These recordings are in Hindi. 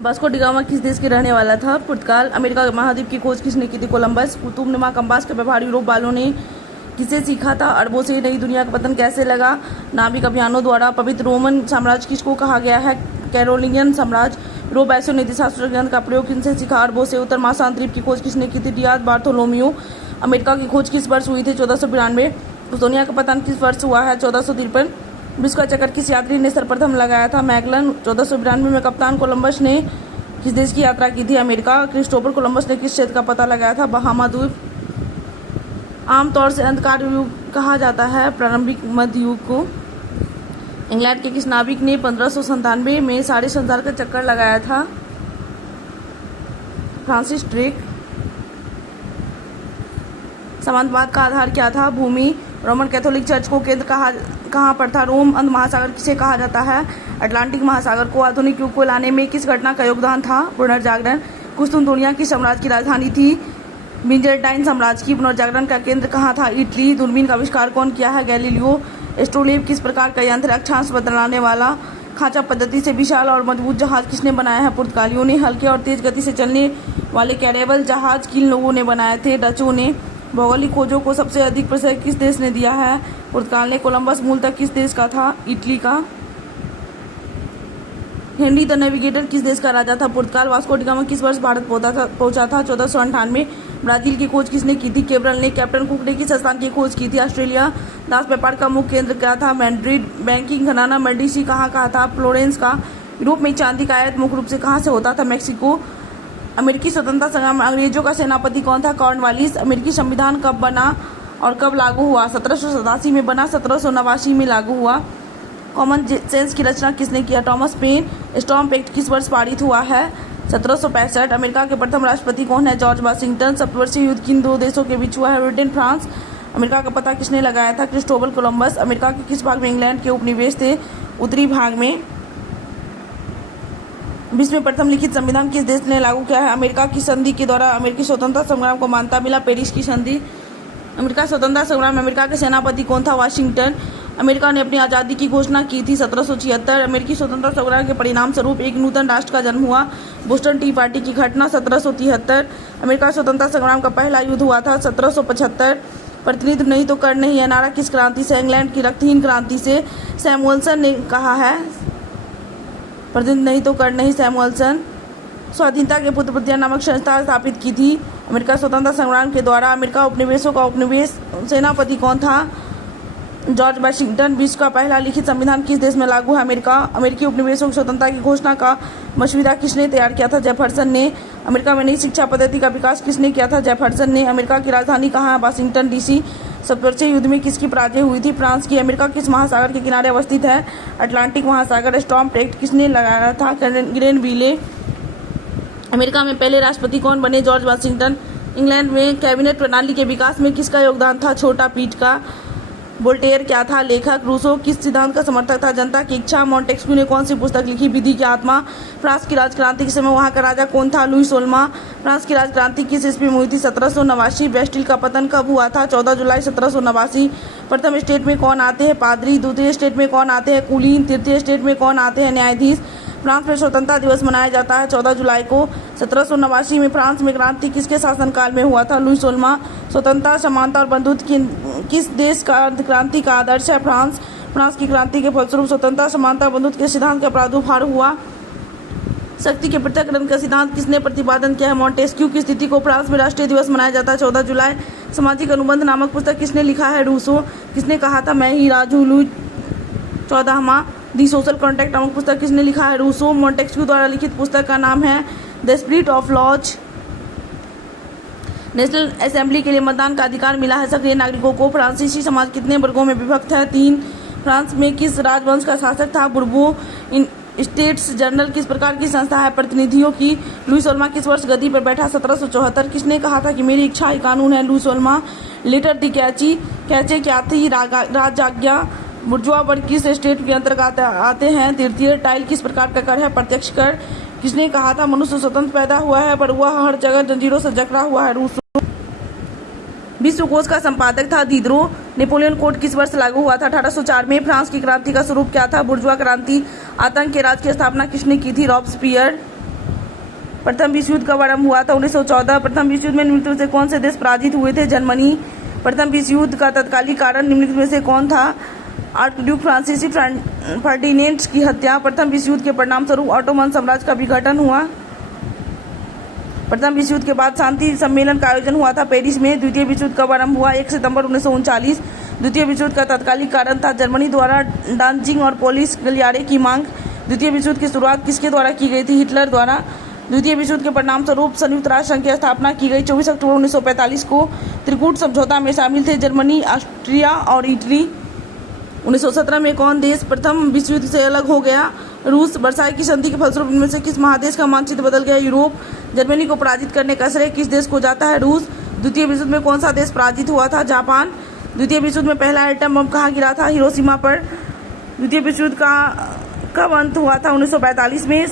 वास्को डी गामा किस देश के रहने वाला था? पुर्तगाल। अमेरिका महाद्वीप की खोज किसने की थी? कोलंबस। कुतुबनुमा कंपास का व्यवहार यूरोप वालों ने किसे सीखा था? अरबों से। नई दुनिया का पतन कैसे लगा? नाविक अभियानों द्वारा। पवित्र रोमन साम्राज्य किसको कहा गया है? कैरोलिनियन साम्राज्य। यूरोप ऐसे नीतिशास्त्र ग्रंथ का प्रयोग किनसे सीखा? अरबों से। उत्तर महासागरीय की खोज किसने की थी? Diaz Bartholomew. अमेरिका की खोज किस वर्ष हुई थी? 1492। दुनिया का पतन किस वर्ष हुआ है? 1453। विश्व का चक्कर किस यात्री ने सर्वप्रथम लगाया था? मैगलन। 1492 में कप्तान कोलंबस ने किस देश की यात्रा की थी? अमेरिका। क्रिस्टोफर कोलंबस ने किस क्षेत्र का पता लगाया था? बहामा द्वीप। आमतौर से अंधकार युग कहा जाता है प्रारंभिक मध्य युग को। इंग्लैंड के किस नाविक ने 1597 में सारे संसार का चक्कर लगाया था? Francis Drake. सामंतवाद का आधार क्या था? भूमि। रोमन कैथोलिक चर्च को केंद्र कहाँ पर था? रोम। अंध महासागर किसे कहा जाता है? अटलांटिक महासागर को। आधुनिक युग को लाने में किस घटना का योगदान था? पुनर्जागरण। कुस्तुनतुनिया किस साम्राज्य की राजधानी थी? बिजेंटाइन साम्राज्य की। पुनर्जागरण का केंद्र कहाँ था? इटली। दूरबीन का आविष्कार कौन किया है? गैलीलियो। एस्ट्रोलेब किस प्रकार का यंत्र? अक्षांश बदलाने वाला। खांचा पद्धति से विशाल और मजबूत जहाज किसने बनाया है? पुर्तगालियों ने। हल्के और तेज गति से चलने वाले कैरेबल जहाज किन लोगों ने बनाए थे? डचों ने। भौगोलिक खोजों को सबसे अधिक प्रसिद्ध किस देश ने दिया है? पुर्तगाल ने। कोलंबस मूलतः किस देश का था? इटली का। हेनरी द नेविगेटर किस देश का राजा था? पुर्तगाल। वास्को डी गामा किस वर्ष भारत पहुंचा था? 1498। ब्राजील की खोज किसने की थी? केब्रल ने। कैप्टन कुक ने किस स्थान की खोज की थी? ऑस्ट्रेलिया। दास व्यापार का मुख्य केंद्र क्या था? मैड्रिड। बैंकिंग घराना मेडिसी कहाँ था? फ्लोरेंस का। यूरोप में चांदी का आयात मुख्य रूप से कहाँ से होता था? मैक्सिको। अमेरिकी स्वतंत्रता संग्राम में अंग्रेजों का सेनापति कौन था? कॉर्नवालिस। अमेरिकी संविधान कब बना और कब लागू हुआ? 1787 में बना, 1789 में लागू हुआ। कॉमन सेंस की रचना किसने किया? Thomas pen. स्टॉर्म एक्ट किस वर्ष पारित हुआ है? 1765। अमेरिका के प्रथम राष्ट्रपति कौन है? George Washington. सप्तवर्षीय युद्ध किन दो देशों के बीच हुआ है? Britain France. अमेरिका का पता किसने लगाया था? Christopher Columbus. अमेरिका के किस भाग में इंग्लैंड के उपनिवेश थे? उत्तरी भाग में। विश्व में प्रथम लिखित संविधान किस देश ने लागू किया है? अमेरिका की संधि के द्वारा अमेरिकी स्वतंत्रता संग्राम को मान्यता मिला। पेरिस की संधि। अमेरिका स्वतंत्रता संग्राम में अमेरिका के सेनापति कौन था? वाशिंगटन। अमेरिका ने अपनी आज़ादी की घोषणा की थी 1776। अमेरिकी स्वतंत्रता संग्राम के परिणाम स्वरूप एक नूतन राष्ट्र का जन्म हुआ। बोस्टन टी पार्टी की घटना 1773। अमेरिका स्वतंत्रता संग्राम का पहला युद्ध हुआ था 1775। प्रतिनिधित्व नहीं तो कर नहीं है नारा किस क्रांति से? इंग्लैंड की रक्तहीन क्रांति से। सैमुअल्सन ने कहा है। प्रतिनिधित्व नहीं तो कर नहीं, सैमुअल्सन। स्वाधीनता के पुत्र प्रतिज्ञा नामक संस्था स्थापित की थी। अमेरिका स्वतंत्रता संग्राम के द्वारा अमेरिका उपनिवेशों का उपनिवेश सेनापति कौन था? George Washington. विश्व का पहला लिखित संविधान किस देश में लागू है? अमेरिका। अमेरिकी उपनिवेशों की स्वतंत्रता की घोषणा का मसौदा किसने तैयार किया था? जेफरसन ने। अमेरिका में नई शिक्षा पद्धति का विकास किसने किया था? जेफरसन ने। अमेरिका की राजधानी कहाँ है? Washington DC. सप्तवर्षीय युद्ध में किसकी पराजय हुई थी? फ्रांस की। अमेरिका किस महासागर के किनारे अवस्थित है? अटलांटिक महासागर। स्टॉर्म एक्ट किसने लगाया था? ग्रेनविले। अमेरिका में पहले राष्ट्रपति कौन बने? George Washington. इंग्लैंड में कैबिनेट प्रणाली के विकास में किसका योगदान था? छोटा पीट का। वोल्टेयर क्या था? लेखक। रूसो किस सिद्धांत का समर्थक था? जनता की इच्छा। मॉन्टेस्क्यू ने कौन सी पुस्तक लिखी? विधि की आत्मा। फ्रांस की राजक्रांति के समय वहां का राजा कौन था? लुई 16। फ्रांस की राजक्रांति किस ईस्वी में हुई थी? 1789। बेस्टिल का पतन कब हुआ था? 14 जुलाई 1789। प्रथम स्टेट में कौन आते हैं? पादरी। द्वितीय स्टेट में कौन आते हैं? कुलीन। तृतीय स्टेट में कौन आते हैं? न्यायाधीश। फ्रांस में स्वतंत्रता दिवस मनाया जाता है 14 जुलाई को। 1789 में फ्रांस में क्रांति किसके शासनकाल में हुआ था? लुई 16। स्वतंत्रता, समानता और बंधुत्व किस देश का क्रांति का आदर्श है? फ्रांस। फ्रांस की क्रांति के फलस्वरूप स्वतंत्रता, समानता, बंधुत्व के सिद्धांत का प्रादुर्भाव हुआ। शक्ति के पृथक्करण का सिद्धांत किसने प्रतिपादन किया है? मॉन्टेस्क्यू। की स्थिति को फ्रांस में राष्ट्रीय दिवस मनाया जाता है 14 जुलाई। सामाजिक अनुबंध नामक पुस्तक किसने लिखा है? रूसो। किसने कहा था मैं ही राजू? लुई 14वां। दी सोशल कॉन्ट्रैक्ट नामक पुस्तक किसने लिखा है? रूसो। मॉन्टेस्क्यू द्वारा लिखित पुस्तक का नाम है the spirit of laws. National assembly के लिए मतदान का अधिकार मिला है सक्रिय नागरिकों को। फ्रांसीसी समाज कितने वर्गों में विभक्त है? 3। फ्रांस में किस राजवंश का शासक था? बुर्बो। स्टेट्स जनरल किस प्रकार की संस्था है? प्रतिनिधियों की। लुई 16 किस वर्ष गद्दी पर बैठा? 1774। किसने कहा था कि मेरी इच्छा ही कानून है? लुई 16। लेटर दी कैची। कैचे क्या थी? राजाज्ञा। बुर्जुआ वर्ग किस स्टेट के अंतर्गत आते हैं? तृतीय। टाइल किस प्रकार का कर है? प्रत्यक्ष कर। किसने कहा था मनुष्य स्वतंत्र पैदा हुआ है पर वह हर जगह जंजीरों से जकड़ा हुआ है? रूसो। विश्वकोश का संपादक था दीदरो। नेपोलियन कोड किस वर्ष लागू हुआ था? 1804 में। फ्रांस की क्रांति का स्वरूप क्या था? बुर्जुआ क्रांति। आतंक के राज की स्थापना किसने की थी? रॉबस्पियर। प्रथम विश्व युद्ध कब आरंभ हुआ था? 1914। प्रथम विश्व युद्ध में निम्नलिखित में से कौन से देश पराजित हुए थे? जर्मनी। प्रथम विश्व युद्ध का तत्कालीन कारण निम्नलिखित में से कौन था? आर्कड्यूक फ्रांसीसी फर्डिनेंड की हत्या। प्रथम विश्व युद्ध के परिणाम स्वरूप ऑटोमन साम्राज्य का विघटन हुआ। प्रथम विश्व युद्ध के बाद शांति सम्मेलन का आयोजन हुआ था पेरिस में। द्वितीय विश्व युद्ध कब आरंभ हुआ? 1 सितंबर 1939। द्वितीय विश्व युद्ध का तत्कालीन कारण था जर्मनी द्वारा डांजिंग और पोलिश गलियारे की मांग। द्वितीय विश्व युद्ध की शुरुआत किसके द्वारा की गई थी? हिटलर द्वारा। द्वितीय विश्व युद्ध के परिणाम स्वरूप संयुक्त राष्ट्र संघ की स्थापना की गई। 24 अक्टूबर 1945 को त्रिकूट समझौता में शामिल थे जर्मनी, ऑस्ट्रिया और इटली। 1917 में कौन देश प्रथम विश्व युद्ध से अलग हो गया? रूस। वर्साई की संधि के फलस्वरूप इनमें से किस महादेश का मानचित्र बदल गया? यूरोप। जर्मनी को पराजित करने का श्रेय किस देश को जाता है? रूस। द्वितीय विश्व युद्ध में कौन सा देश पराजित हुआ था? जापान। द्वितीय विश्व युद्ध में पहला एटम बम कहाँ गिरा था? हिरोशिमा पर। द्वितीय विश्व युद्ध का कब अंत हुआ था? 1945 में।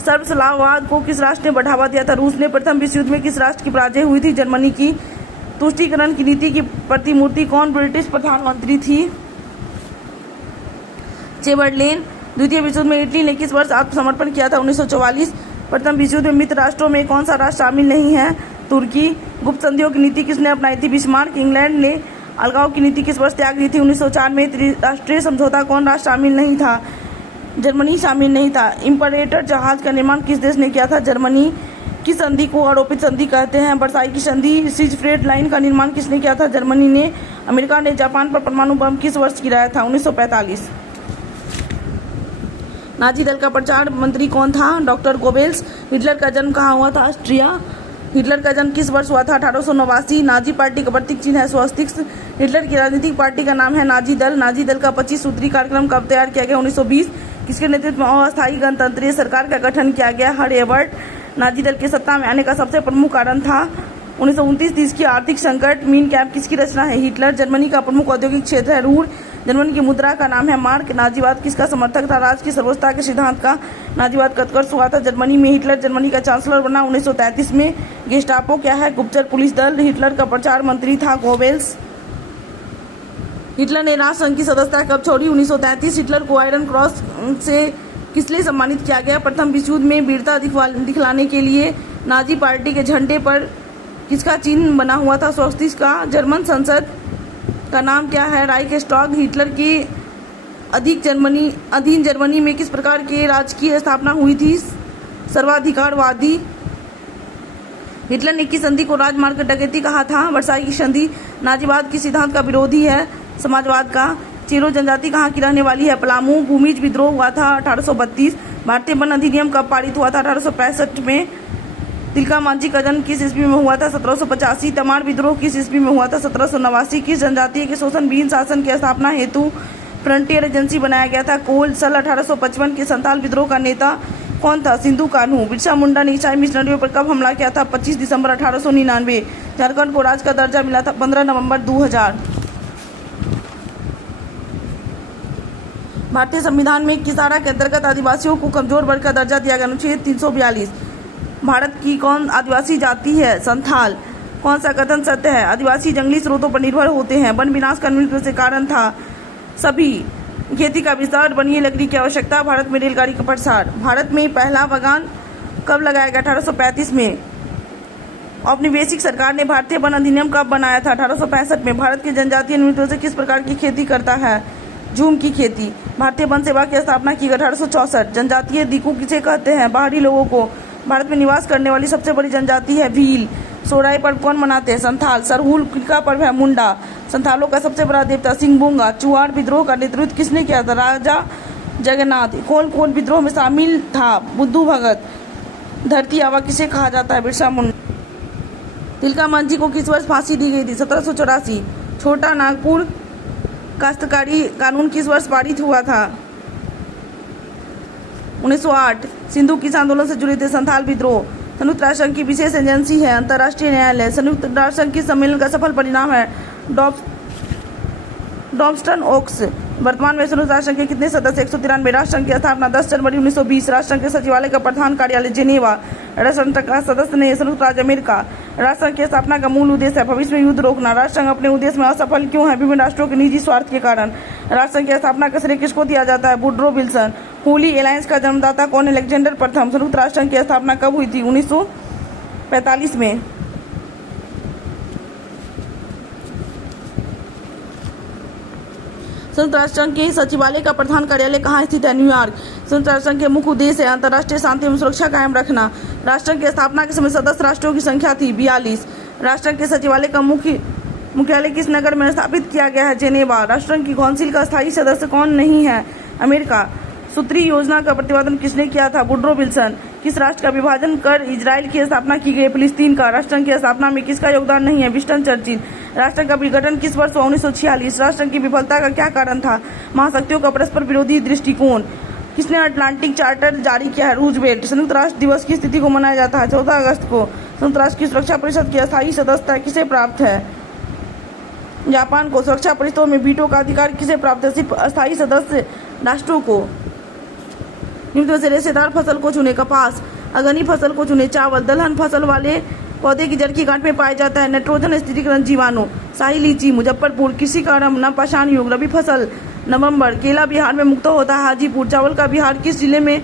सर्वसलाहवाद को किस राष्ट्र ने बढ़ावा दिया था? रूस ने। प्रथम विश्व युद्ध में किस राष्ट्र की पराजय हुई थी? जर्मनी की। तुष्टीकरण की नीति की प्रतिमूर्ति कौन ब्रिटिश प्रधानमंत्री थी? चेम्बरलेन। द्वितीय विश्व युद्ध में इटली ने किस वर्ष आत्मसमर्पण किया था? 1944। प्रथम विश्व युद्ध में मित्र राष्ट्रों में कौन सा राष्ट्र शामिल नहीं है? तुर्की। गुप्त संधियों की नीति किसने अपनाई थी? बिस्मार्क। इंग्लैंड ने अलगाव की नीति किस वर्ष त्याग दी थी? 1904 में। त्रिराष्ट्रीय समझौता कौन राष्ट्र शामिल नहीं था? जर्मनी शामिल नहीं था। इंपरेटर जहाज का निर्माण किस देश ने किया था? जर्मनी। किस संधि को आरोपित संधि कहते हैं? वर्साई की संधि। सिजफ्रेड लाइन का निर्माण किसने किया था? जर्मनी ने। अमेरिका ने जापान पर परमाणु बम किस वर्ष गिराया था? 1945। नाजी दल का प्रचार मंत्री कौन था? Doctor Goebbels. हिटलर का जन्म कहाँ हुआ था? ऑस्ट्रिया। हिटलर का जन्म किस वर्ष हुआ था? 1889। नाजी पार्टी का प्रतीक चिन्ह है स्वस्तिक। हिटलर की राजनीतिक पार्टी का नाम है नाजी दल। नाजी दल का 25 सूत्री कार्यक्रम कब तैयार किया गया? 1920। किसके नेतृत्व में अस्थायी गणतंत्रीय सरकार का गठन किया गया? हर एबर्ट। नाजी दल के सत्ता में आने का सबसे प्रमुख कारण था 1929-30 की आर्थिक संकट। मीन कैंप किसकी रचना है? हिटलर। जर्मनी का प्रमुख औद्योगिक क्षेत्र है रूर। जर्मनी की मुद्रा का नाम है मार्क। नाजीवाद किसका समर्थक था? राज की सर्वोच्चता के सिद्धांत का। नाजीवाद का उत्कर्ष हुआ था जर्मनी में। हिटलर जर्मनी का चांसलर बना 1933 में। गेस्टापो क्या है? गुप्तचर पुलिस दल। हिटलर का प्रचार मंत्री था गोबेल्स। हिटलर ने राष्ट्रसंघ की सदस्यता कब छोड़ी? 1933। हिटलर को आयरन क्रॉस से किस लिए सम्मानित किया गया? प्रथम विश्व युद्ध में वीरता दिखलाने के लिए। नाजी पार्टी के झंडे पर किसका चिन्ह बना हुआ था? स्वस्तिक का। जर्मन संसद का नाम क्या है? राइखस्टाग। हिटलर की अधीन जर्मनी में किस प्रकार के राज्य की स्थापना हुई थी? सर्वाधिकारवादी। हिटलर ने किस संधि को राजमार्ग डकैती कहा था? वर्साई की संधि। नाजीवाद की सिद्धांत का विरोधी है समाजवाद का। चेरो जनजाति कहाँ की रहने वाली है? पलामू। भूमिज विद्रोह हुआ था 1832। भारतीय वन अधिनियम कब पारित हुआ था? 1865 में। तिलका मांझी का जन्म किस ईस्वी में हुआ था? 1785। तमार विद्रोह किस ईस्वी में हुआ था? 1789। किस जनजातीय के शोषण विहीन शासन की स्थापना हेतु फ्रंटियर एजेंसी बनाया गया था? कोल। सन 1855 के संथाल विद्रोह का नेता कौन था? सिंधु कान्हू। बिरसा मुंडा ने ईसाई मिशनरियों पर कब हमला किया था? 25 दिसंबर 1899। झारखंड को राज्य का दर्जा मिला था 15 नवंबर 2000। भारतीय संविधान में किस धारा के अंतर्गत आदिवासियों को कमजोर वर्ग का दर्जा दिया गया? अनुच्छेद 342। भारत की कौन आदिवासी जाति है? संथाल। कौन सा कथन सत्य है? आदिवासी जंगली स्रोतों पर निर्भर होते हैं। वन विनाश का निम्नलिखित से कारण था? सभी। खेती का विस्तार। वनीय लकड़ी की आवश्यकता। भारत में रेलगाड़ी का प्रसार। भारत में पहला बागान कब लगाया गया? 1835 में। औपनिवेशिक सरकार ने भारतीय वन अधिनियम कब बनाया था? 1865 में। भारत की जनजातीय निम्नलिखित से किस प्रकार की खेती करता है? झूम की खेती। भारतीय वन सेवा की स्थापना की 1864। जनजातीय दिकू किसे कहते हैं? बाहरी लोगों को। भारत में निवास करने वाली सबसे बड़ी जनजाति है भील। सोहराई पर्व कौन मनाते हैं? संथाल। सरहुल का पर्व है मुंडा। संथालों का सबसे बड़ा देवता सिंहबुंगा। चुआड़ विद्रोह का नेतृत्व किसने किया था? राजा जगन्नाथ। कौन विद्रोह में शामिल था? बुद्धू भगत। धरती आवा किसे कहा जाता है? बिरसा मुंडा। तिलका मांझी को किस वर्ष फांसी दी गई थी? 1784। छोटा नागपुर काश्तकारी कानून किस वर्ष पारित हुआ था? 1908। सिंधु किस आंदोलन से जुड़े थे? संथाल विद्रोह। संयुक्त राष्ट्र संघ की विशेष एजेंसी है अंतर्राष्ट्रीय न्यायालय। संयुक्त राष्ट्र संघ के सम्मेलन का सफल परिणाम है डॉब्स्टन ओक्स। वर्तमान में संयुक्त राष्ट्र संघ के कितने सदस्य? 193। राष्ट्र संघ की स्थापना 10 जनवरी 1920। राष्ट्र संघ के सचिवालय का प्रधान कार्यालय जेनेवा। राष्ट्र संघ का सदस्य ने संयुक्त राज्य अमेरिका। राष्ट्रसंघ की स्थापना का मूल उद्देश्य है भविष्य में युद्ध रोकना। राष्ट्रसंघ अपने उद्देश्य में असफल क्यों है? विभिन्न राष्ट्रों के निजी स्वार्थ के कारण। राष्ट्रसंघ की स्थापना का श्रेय किसको दिया जाता है? Woodrow Wilson. होली एलायंस का जन्मदाता कौन है? अलेक्जेंडर प्रथम। संयुक्त राष्ट्र संघ की स्थापना कब हुई थी? 1945 में। संयुक्त राष्ट्र संघ के सचिवालय का प्रधान कार्यालय कहाँ स्थित है? न्यूयॉर्क। संयुक्त राष्ट्र संघ के मुख्य उद्देश्य है अंतर्राष्ट्रीय शांति एवं सुरक्षा कायम रखना। राष्ट्र संघ की स्थापना के समय सदस्य राष्ट्रों की संख्या थी 42। राष्ट्र संघ के सचिवालय का मुख्यालय किस नगर में स्थापित किया गया है? जेनेवा। राष्ट्र संघ की काउंसिल का स्थायी सदस्य कौन नहीं है? अमेरिका। सूत्री योजना का प्रतिपादन किसने किया था? Woodrow Wilson. किस राष्ट्र का विभाजन कर इजराइल की स्थापना की गई? फिलिस्तीन का। राष्ट्रसंघ की स्थापना में किसका योगदान नहीं है? Winston Churchill. राष्ट्रसंघ का विघटन किस वर्ष हुआ? 1946। राष्ट्रसंघ की विफलता का क्या कारण था? महाशक्तियों का परस्पर विरोधी दृष्टिकोण। किसने अटलांटिक चार्टर जारी किया है? रूजवेल्ट। संयुक्त राष्ट्र दिवस की तिथि को मनाया जाता है 14 अगस्त को। संयुक्त राष्ट्र की सुरक्षा परिषद की अस्थायी सदस्यता किसे प्राप्त है? जापान को। सुरक्षा परिषदों में वीटो का अधिकार किसे प्राप्त है? सिर्फ अस्थायी सदस्य राष्ट्रों को। निम्न में से रेशेदार फसल को चुने। कपास। अगनी फसल को चुने। चावल। दलहन फसल वाले पौधे की जड़ की गांठ में पाया जाता है नाइट्रोजन स्थिरीकरण जीवाणु। शाही लीची। मुजफ्फरपुर। कृषि का आरंभ नवपाषाण युग। रबी फसल नवंबर। केला बिहार में मुक्त होता है हाजीपुर। चावल का बिहार किस जिले में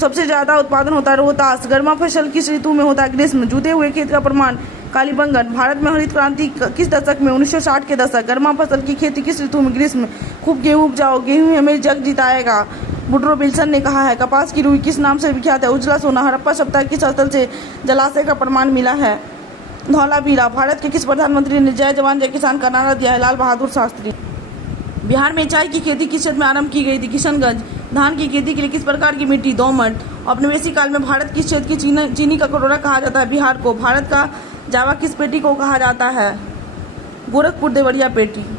सबसे ज्यादा उत्पादन होता है? रोहतास। गर्मा फसल किस ऋतु में होता है? ग्रीष्म। जुते हुए खेत का प्रमाण कालीबंगन। भारत में हरित क्रांति किस दशक में? 1960 के दशक। गर्मा फसल की खेती किस ऋतु में? ग्रीष्म। खूब गेहूं उपजाओ, गेहूं हमें जग जिताएगा, वुडरो विल्सन ने कहा है। कपास की रुई किस नाम से विख्यात है? उजला सोना। हड़प्पा सभ्यता किस स्थल से जलाशय का प्रमाण मिला है? धौलावीरा। भारत के किस प्रधानमंत्री ने जय जवान जय किसान का नारा दिया है? लाल बहादुर शास्त्री। बिहार में चाय की खेती किस क्षेत्र में आरंभ की गई थी? किशनगंज। धान की खेती के लिए किस प्रकार की मिट्टी? दोमट। औपनिवेशिक काल में भारत किस क्षेत्र की चीनी का कटोरा कहा जाता है? बिहार को। भारत का जावा किस पेटी को कहा जाता है? गोरखपुर देवरिया पेटी।